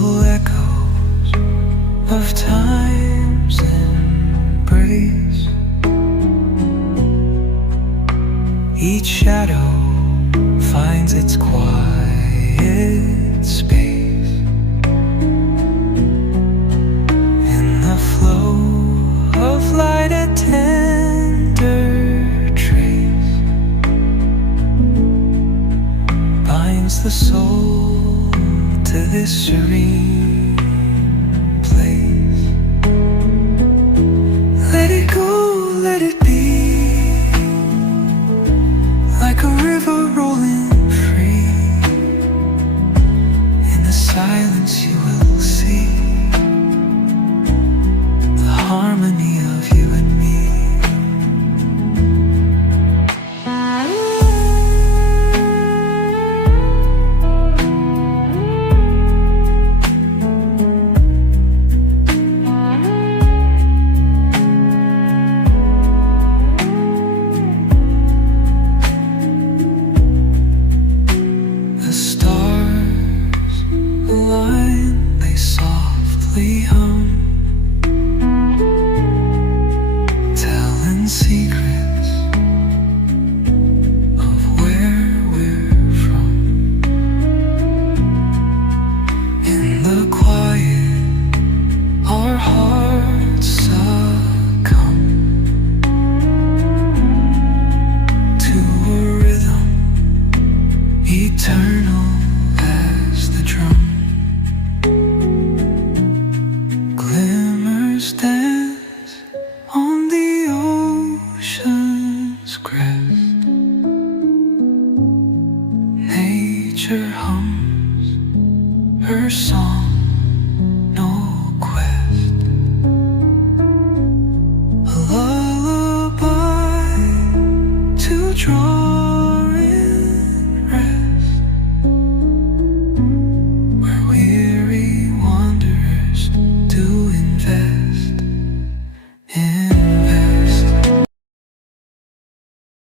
Gentle echoes of time's embrace. Each shadow finds its quiet space. In the flow of light, a tender trace binds the soul to this serene place. Let it go, let it be, like a river rolling free. In the silence you will see the harmony of you and me. The stars align, they softly hum.